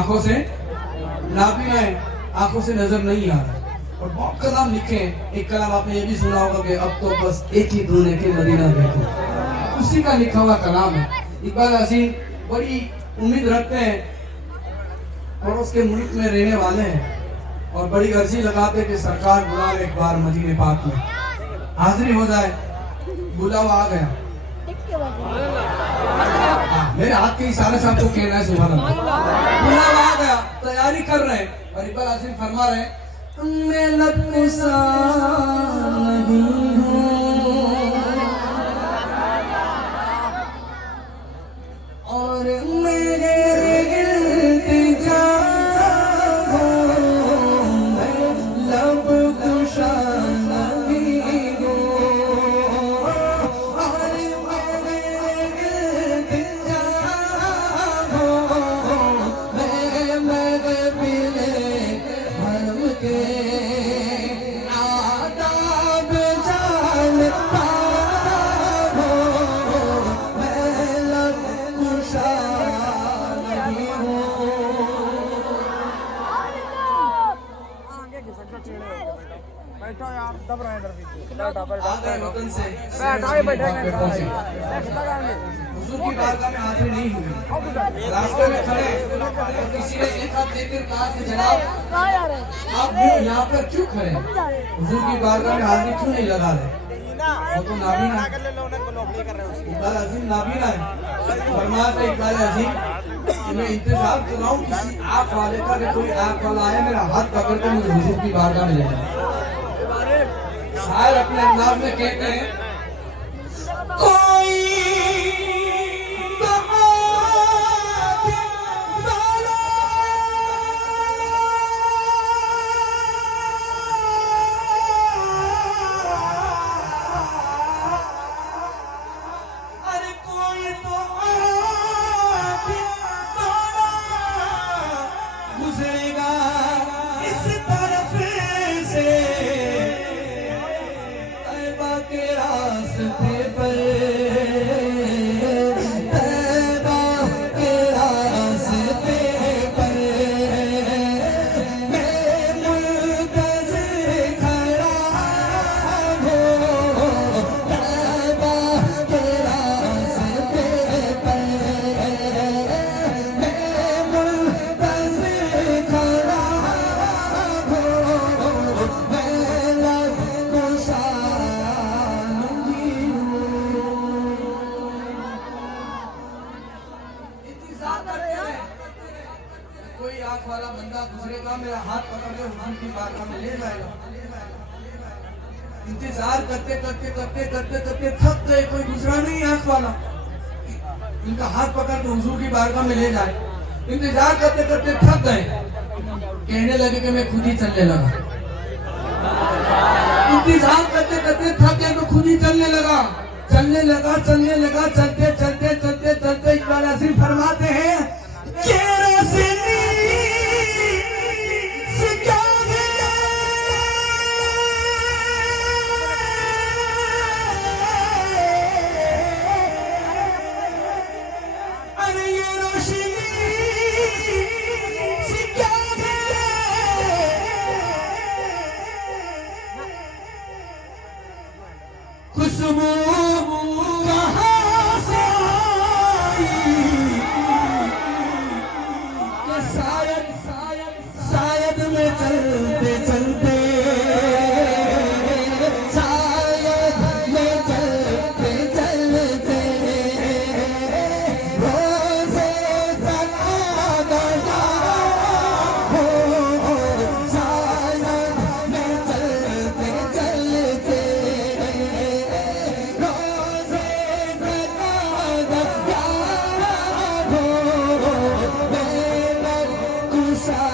आंखों से नाबीना है, आंखों से नजर नहीं आ रहा। और बहुत कलाम लिखे हैं। एक कलाम आपने ये भी सुना होगा कि अब तो बस एक ही ढूंढे के मदीना देखो, उसी का लिखा हुआ कलाम है। इकबाल अजीम बड़ी उम्मीद रखते हैं, पड़ोस के मुल्क में रहने वाले हैं और बड़ी अर्जी लगाते कि सरकार बुला ले एक बार मदीने पाक में, हाजिरी हो जाए। बुलावा आ गया। मेरे हाथ के इशारे से आपको कहना है सुभान अल्लाह। बुलावा आ गया, तैयारी कर रहे हैं और इकबाल अजीम फरमा रहे हैं, मैं लबकुसा नहीं हूँ और मेरे इल्तिजा हो, मैं लबकुसा नहीं हूँ और मेरे इल्तिजा हो, मैं बिले भरम के आदाब जानता हूँ, मैं लबकुशा नहीं हूँ। बैठो यार, दब रहे हैं इधर आ गए वतन से पहुंचे। हुजूर की बारगाह में हाजिरी नहीं हुई, रास्ते में खड़े और किसी ने एक हाथ देकर कहा कि जनाब आप यहाँ पर क्यों खड़े, हुजूर की बारगाह में हाजिरी क्यों नहीं लगा रहे? वो तो नाबीना, इकबाल अजीम नाबीना है। फरमाते इकबाल अजीम कि मैं इंतजार कर रहा हूँ किसी आँख वाले का, कि कोई आँख वाला आए मेरा हाथ पकड़ के मुझे हुजूर की बारगाह में ले जाए। शायर अपने अंदाज में कहते हैं, कोई गुजरेगा इस तरफ से तैबा के रास्ते पर, तैबा के रास्ते पर मैं मुल्तज़िर खड़ा हूँ, तैबा के रास्ते पर मैं मुल्तज़िर खड़ा हूँ, मैं लबकुशा नहीं हूँ। इंतजार करते हैं कोई आँख वाला बंदा गुजरेगा, मेरा हाथ पकड़ के हुजूर की बारगाह में ले जाएगा। इंतजार करते करते करते करते करते थक गए, कोई गुजरा नहीं आँख वाला, इनका हाथ पकड़ के हुजूर की बारगाह में ले जाए। इंतजार करते करते थक गए, कहने लगे कि मैं खुद ही चलने लगा। इंतजार करते करते थक गए तो खुद ही चलने लगा, चलने लगा, चलने लगा। चलते चलते चलते चलते इकबाल अजीम फरमाते हैं, ये रोशनी से क्या है, अरे ये रोशनी से क्या है, खुशबू कहाँ से आई, कि शायद शायद मैं चलते चलते, शायद मैं चलते चलते रोज़े तक आ गया हो, शायद मैं चलते चलते रोज़े तक आ गया हो, मैं लबकुशा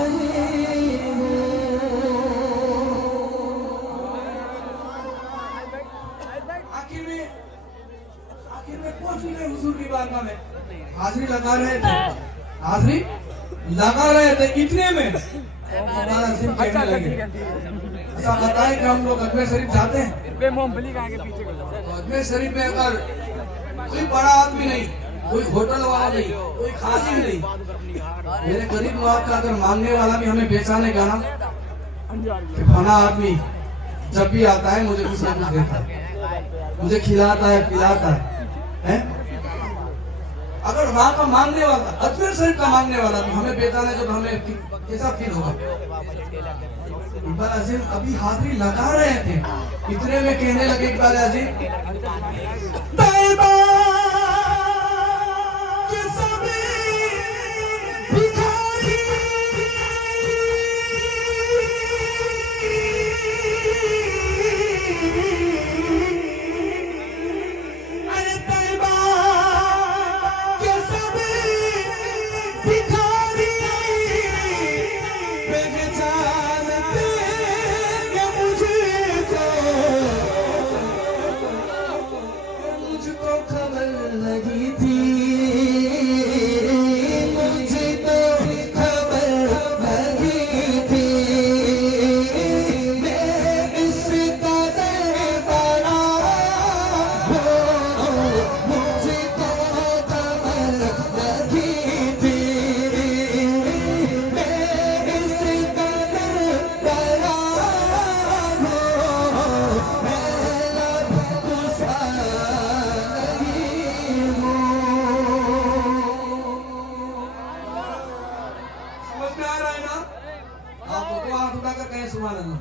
नहीं हूँ। आखिर में पहुंच गए हुजूर की बारगाह में, हाजिरी लगा रहे थे, हाजिरी लगा रहे थे। इतने में हमारा सिर्फ कहने लगे, ऐसा बताएं कि हम लोग अजमेर शरीफ जाते हैं, मूंगफली का आगे पीछे अजमेर शरीफ में अगर कोई बड़ा आदमी नहीं, कोई होटल वाला नहीं, कोई खासी नहीं। मेरे गरीब नवाब का अगर मांगने वाला भी हमें बेचाने का ना कि फला आदमी जब भी आता है मुझे कुछ ना कुछ देता है, मुझे खिलाता है पिलाता है? अगर वहां का मांगने वाला, अजमेर शरीफ का मांगने वाला भी हमें बेचाने का तो हमें कैसा फील होगा? इकबाल अजीम अभी हाजिरी लगा रहे थे, इतने में कहने लगे इकबाल अजीम, तैयबा के सभी भिखारी अरे तैयबा के सभी भिखारी पहचानते कि मुझको खबर लगी थी, मुझको खबर लगी थी, मैं इस कदर बड़ा हूँ, मुझको खबर लगी थी, मैं इस कदर बड़ा हूँ, मैं लब गुस्सा समझ में आ रहा है ना? आप तो हाथ उठाकर कहें सुभान अल्लाह।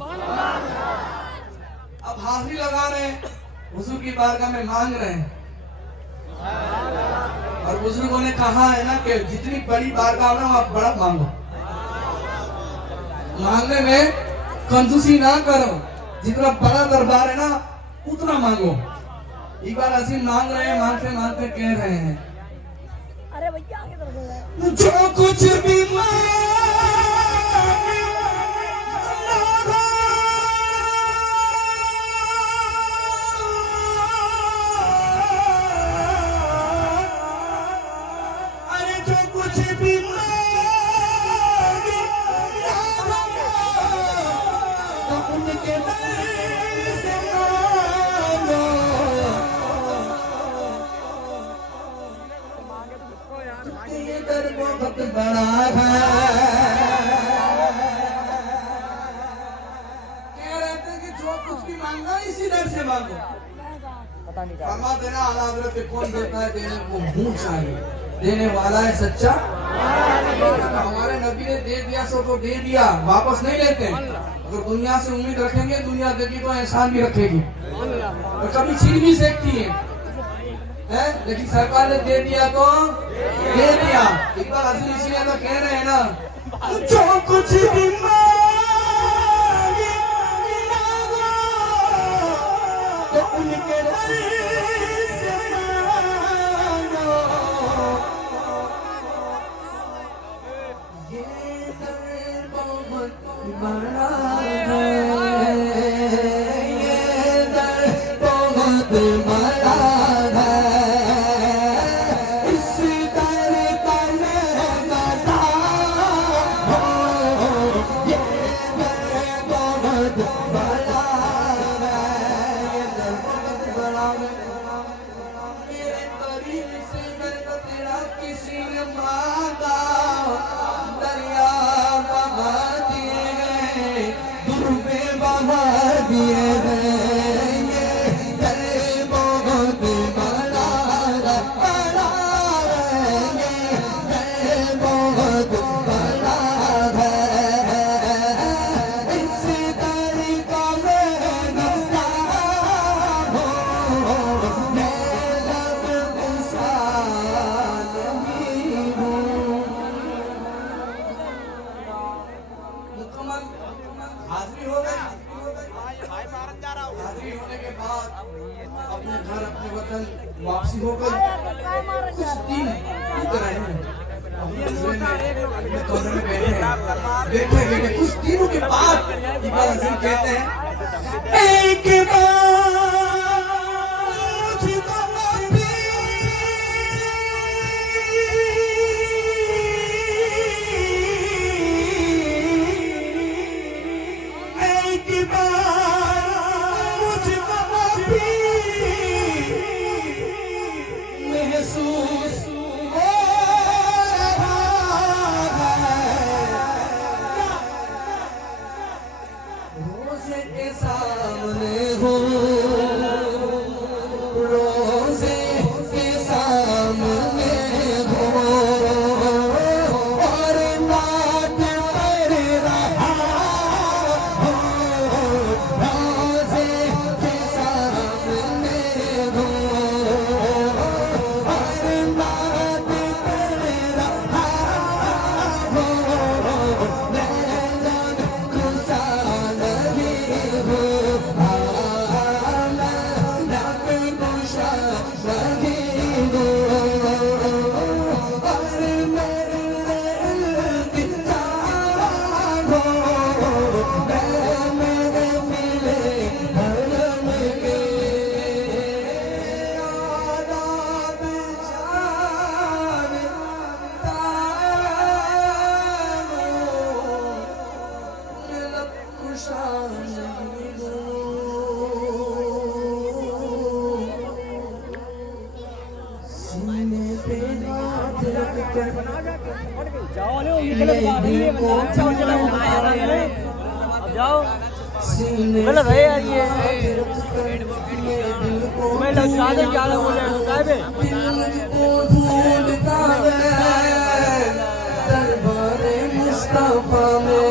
अब हाजिरी लगा रहे हैं, हुजूर की बारगाह में मांग रहे हैं, और बुजुर्गों ने कहा है ना कि जितनी बड़ी बारगाह हो ना आप बड़ा मांगो, मांगने में कंजूसी ना करो, जितना बड़ा दरबार है ना उतना मांगो। इकबाल अजीम मांग रहे हैं, मांगते मांगते कह रहे हैं, अरे भैया आगे बढ़ो। जो कुछ भी अरे जो कुछ भी मांगे तो उनके दर से मांगो। ये दर बहुत बड़ा है, कह रहे थे कि जो कुछ भी मांगना इसी दर से मांगो। पता नहीं क्या फरमा देना आला हज़रत के कौन देता है, देने को मुंह चाहिए, देने वाला है सच्चा। हमारे नबी ने दे दिया सो तो दे दिया, वापस नहीं लेते। अगर दुनिया से उम्मीद रखेंगे, दुनिया देगी तो एहसान भी रखेगी, और कभी छीन भी सकती है, लेकिन सरकार ने दे दिया तो दे दिया। इकबाल अजीम इसलिए तो कह रहे हैं ना, जो कुछ भी मांगे तो उनके दर से मांगो। ये दर बहुत बड़ा है, ये दर बहुत बड़ा है, इस दर का लगा हो, ये दर बहुत बड़ा है, ये दर बहुत बड़ा है। मेरे करीब से दर तेरा किसी ने मांगा, दरिया बहा दिए गए, दुर्बे बहा दिए गए, ये दर बहुत बड़ा है, ये दर बहुत बड़ा है, इस दर का लगता हो, मैं लब गुस्सा नहीं हूँ। मुकम्मल हाजिरी हो गई। हाजिरी होने के बाद अपने घर अपने वतन वापसी हो गई। कुछ दिन बीत रहे हैं, अपने कमरे में बैठे बैठे कुछ दिनों के बाद इकबाल अजीम कहते हैं, एक बार मुझको माफी महसूस जाओ ले निकल बता रही है बंदा अच्छा हो चला बता रहा है अब जाओ गलत है यार ये मैं लगा दे क्या बोले काय बे दरबारे मुस्तफा में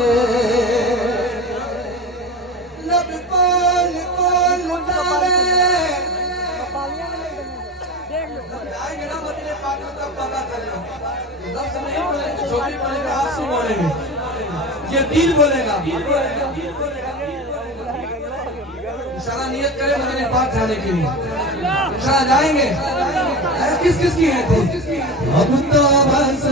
लब पाल पाल उतारे आएंगे ना मदीने पाक में तब पता चलेगा लफ्ज़ नहीं बोलेंगे छोटी बोलेंगे आंसू बोलेंगे ये दिल बोलेगा इंशाल्लाह नियत करें मदीने पाक जाने के लिए इंशाल्लाह जाएंगे किस किस की है थी अब तो बस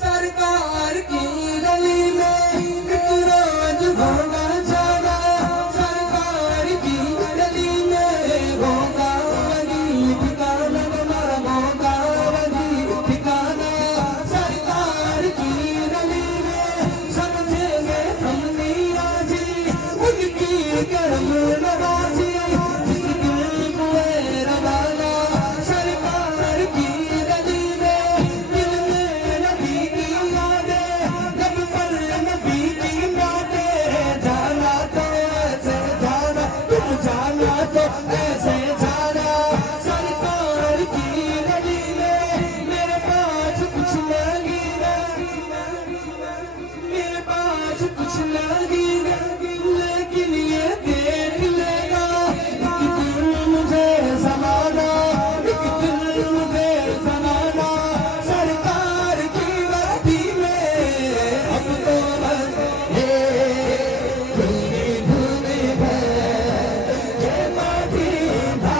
सरकार की गली में एक रोज होगा जाना सरकार की गली में होगा वही ठिकाना हमारा होगा वही ठिकाना सरकार की गली में समझेंगे हम नियाजी उनकी करम नवाजी जिस दिल को रवाना सरकार की गली में दिल में नबी की यादें लब पर नबी की बातें जाना तो ऐसे जाना तुम जाना तो ऐसे जाना सरकार की गली में मेरे पास कुछ नहीं मेरे पास कुछ नहीं लेकिन ये देख लेगा कि दिल मुझे जमाना एक दिल मुझे जमाना सरकार की गली में अब तो बस ये भूल गए ये मदीना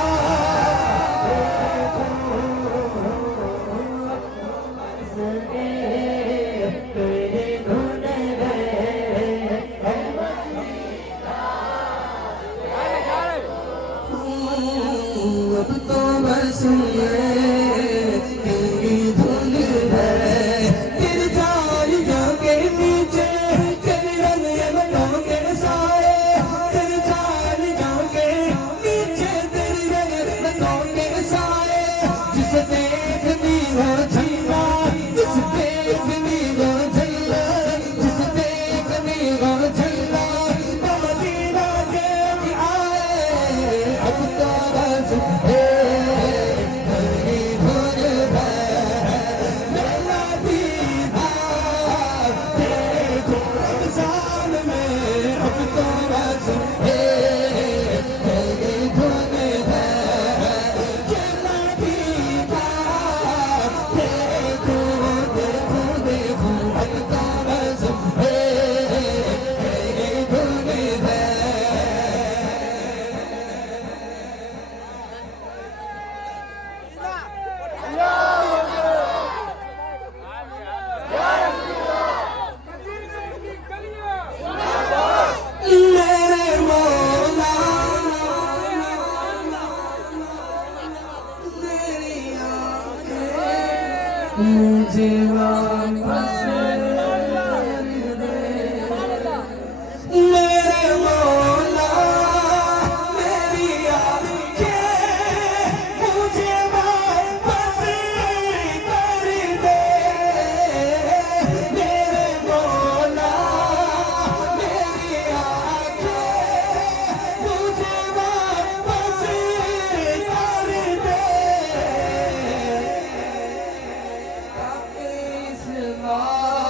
अब तो बस तेरी धुन है तेरे झाड़ियों के नीचे तेरे रंग यमनों के साए तेरे झाड़ियों के नीचे तेरे रंग यमनों के साए जिसे देखती हो झल्ला जिसे देखती हो झल्ला जिसे देखती हो झल्ला वो मदीना देख आए अब तो बस तेरी धुन है मेरा दीदा तेरे रमज़ान में अब तो बस तेरी धुन है मेरा दीदा तेरे देखूं अब तो बस तेरी धुन है मेरे मौला मेरी आँखें मुझे वापस दे मेरे मौला मेरी आँखें मुझे वापस कर दे मेरे मौला मेरी आँखें मुझे वापस कर दे ताकि इस बात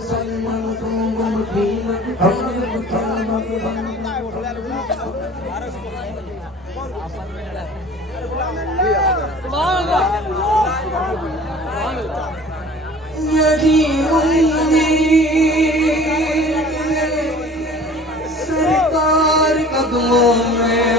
सलमान को मदीना यही उम्मीद सरकार कदमों में